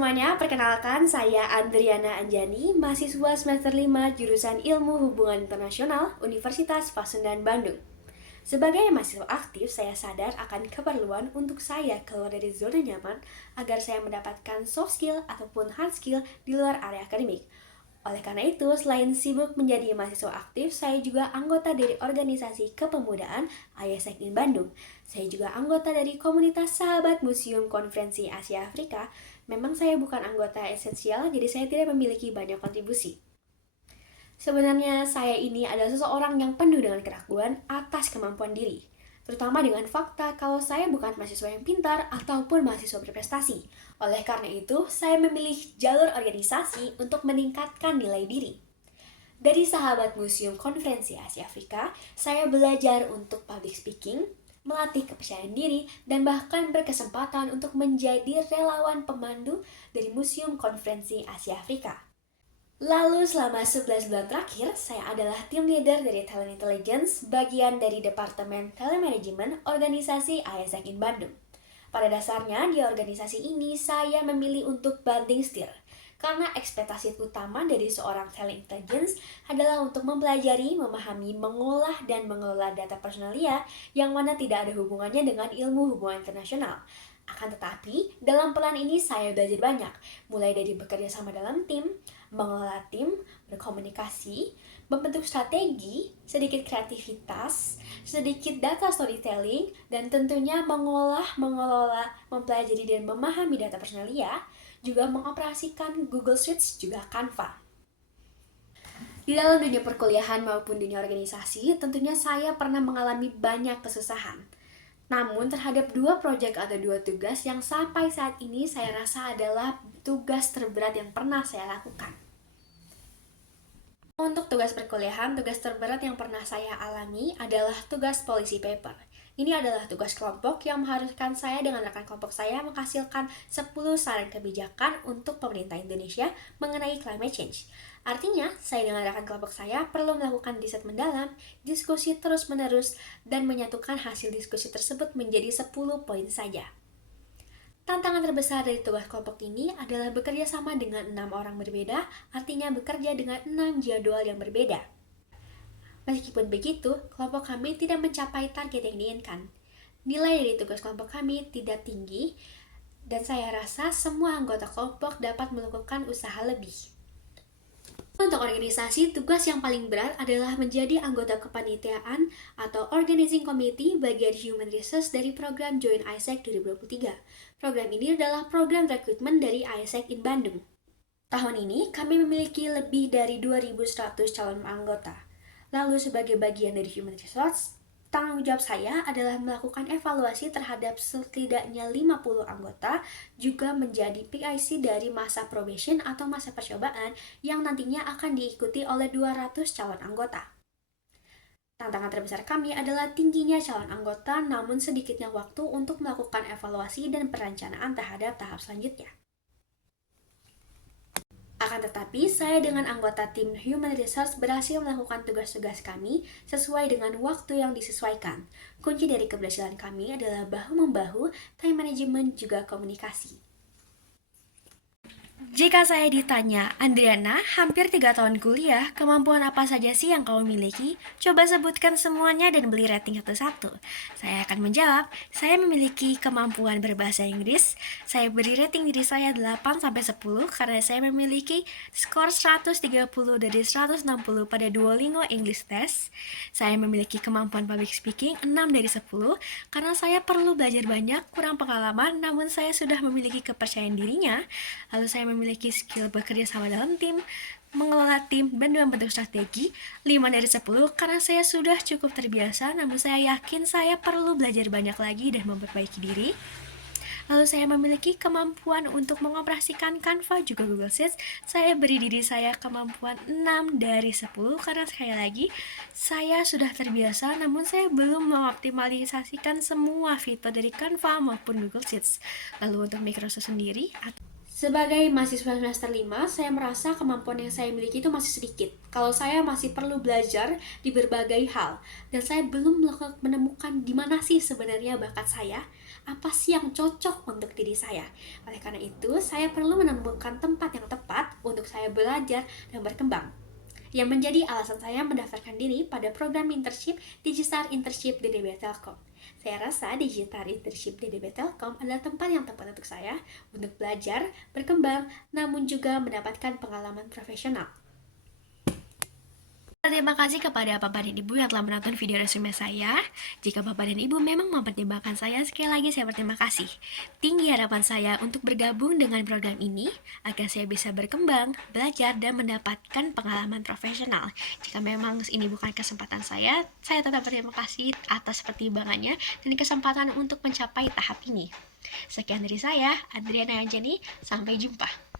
semuanya, perkenalkan saya Andriana Anjani, mahasiswa semester 5 jurusan Ilmu Hubungan Internasional Universitas Pasundan Bandung. Sebagai mahasiswa aktif, saya sadar akan keperluan untuk saya keluar dari zona nyaman agar saya mendapatkan soft skill ataupun hard skill di luar area akademik. Oleh karena itu, selain sibuk menjadi mahasiswa aktif, saya juga anggota dari organisasi kepemudaan IASEC in Bandung. Saya juga anggota dari komunitas Sahabat Museum Konferensi Asia Afrika. Memang saya bukan anggota esensial, jadi saya tidak memiliki banyak kontribusi. Sebenarnya saya ini adalah seseorang yang penuh dengan keraguan atas kemampuan diri, terutama dengan fakta kalau saya bukan mahasiswa yang pintar ataupun mahasiswa berprestasi. Oleh karena itu, saya memilih jalur organisasi untuk meningkatkan nilai diri. Dari Sahabat Museum Konferensi Asia Afrika, saya belajar untuk public speaking, melatih kepercayaan diri, dan bahkan berkesempatan untuk menjadi relawan pemandu dari Museum Konferensi Asia Afrika. Lalu selama 11 bulan terakhir, saya adalah tim leader dari Talent Intelligence, bagian dari Departemen Telemanagement Organisasi IASEC in Bandung. Pada dasarnya, di organisasi ini saya memilih untuk banting setir, karena ekspektasi utama dari seorang Talent Intelligence adalah untuk mempelajari, memahami, mengolah, dan mengelola data personalia yang mana tidak ada hubungannya dengan ilmu hubungan internasional. Akan tetapi, dalam peran ini saya belajar banyak, mulai dari bekerja sama dalam tim, mengelola tim, berkomunikasi, membentuk strategi, sedikit kreativitas, sedikit data storytelling, dan tentunya mengelola, mempelajari dan memahami data personalia, juga mengoperasikan Google Sheets, juga Canva. Di dalam dunia perkuliahan maupun dunia organisasi, tentunya saya pernah mengalami banyak kesusahan. Namun terhadap 2 proyek atau 2 tugas yang sampai saat ini saya rasa adalah tugas terberat yang pernah saya lakukan. Untuk tugas perkuliahan, tugas terberat yang pernah saya alami adalah tugas policy paper. Ini adalah tugas kelompok yang mengharuskan saya dengan rekan kelompok saya menghasilkan 10 saran kebijakan untuk pemerintah Indonesia mengenai climate change. Artinya, saya dengan rekan kelompok saya perlu melakukan riset mendalam, diskusi terus-menerus, dan menyatukan hasil diskusi tersebut menjadi 10 poin saja. Tantangan terbesar dari tugas kelompok ini adalah bekerja sama dengan 6 orang berbeda, artinya bekerja dengan 6 jadwal yang berbeda. Meskipun begitu, kelompok kami tidak mencapai target yang diinginkan. Nilai dari tugas kelompok kami tidak tinggi, dan saya rasa semua anggota kelompok dapat melakukan usaha lebih. Untuk organisasi, tugas yang paling berat adalah menjadi anggota kepanitiaan atau Organizing Committee bagian Human Resource dari program Join IASEC 2023. Program ini adalah program rekrutmen dari IASEC in Bandung. Tahun ini, kami memiliki lebih dari 2.100 calon anggota. Lalu sebagai bagian dari Human Resource, tanggung jawab saya adalah melakukan evaluasi terhadap setidaknya 50 anggota, juga menjadi PIC dari masa probation atau masa percobaan yang nantinya akan diikuti oleh 200 calon anggota. Tantangan terbesar kami adalah tingginya calon anggota namun sedikitnya waktu untuk melakukan evaluasi dan perencanaan terhadap tahap selanjutnya. Akan tetapi, saya dengan anggota tim Human Resource berhasil melakukan tugas-tugas kami sesuai dengan waktu yang disesuaikan. Kunci dari keberhasilan kami adalah bahu-membahu, time management, juga komunikasi. Jika saya ditanya, Andriana, hampir 3 tahun kuliah, kemampuan apa saja sih yang kamu miliki? Coba sebutkan semuanya dan beli rating satu-satu. Saya akan menjawab, saya memiliki kemampuan berbahasa Inggris. Saya beri rating diri saya 8-10 karena saya memiliki skor 130 dari 160 pada Duolingo English Test. Saya memiliki kemampuan public speaking 6 dari 10 karena saya perlu belajar banyak, kurang pengalaman, namun saya sudah memiliki kepercayaan dirinya. Lalu saya memiliki skill bekerja sama dalam tim, mengelola tim, dan membentuk strategi 5 dari 10 karena saya sudah cukup terbiasa, namun saya yakin saya perlu belajar banyak lagi dan memperbaiki diri. Lalu saya memiliki kemampuan untuk mengoperasikan Canva juga Google Sheets. Saya beri diri saya kemampuan 6 dari 10 karena sekali lagi saya sudah terbiasa namun saya belum mengoptimalisasikan semua fitur dari Canva maupun Google Sheets. Lalu untuk Microsoft sendiri, sebagai mahasiswa semester 5, saya merasa kemampuan yang saya miliki itu masih sedikit. Kalau saya masih perlu belajar di berbagai hal, dan saya belum menemukan di mana sih sebenarnya bakat saya. apa sih yang cocok untuk diri saya. Oleh karena itu, saya perlu menemukan tempat yang tepat untuk saya belajar dan berkembang. Yang menjadi alasan saya mendaftarkan diri pada program internship Digistar Internship DDB Telkom. Saya rasa Digital Internship DDB Telkom adalah tempat yang tepat untuk saya untuk belajar, berkembang, namun juga mendapatkan pengalaman profesional. Terima kasih kepada Bapak dan Ibu yang telah menonton video resume saya. Jika Bapak dan Ibu memang mempertimbangkan saya, sekali lagi saya berterima kasih. Tinggi harapan saya untuk bergabung dengan program ini agar saya bisa berkembang, belajar, dan mendapatkan pengalaman profesional. Jika memang ini bukan kesempatan saya tetap berterima kasih atas pertimbangannya dan kesempatan untuk mencapai tahap ini. Sekian dari saya, Adriana Anjani. Sampai jumpa.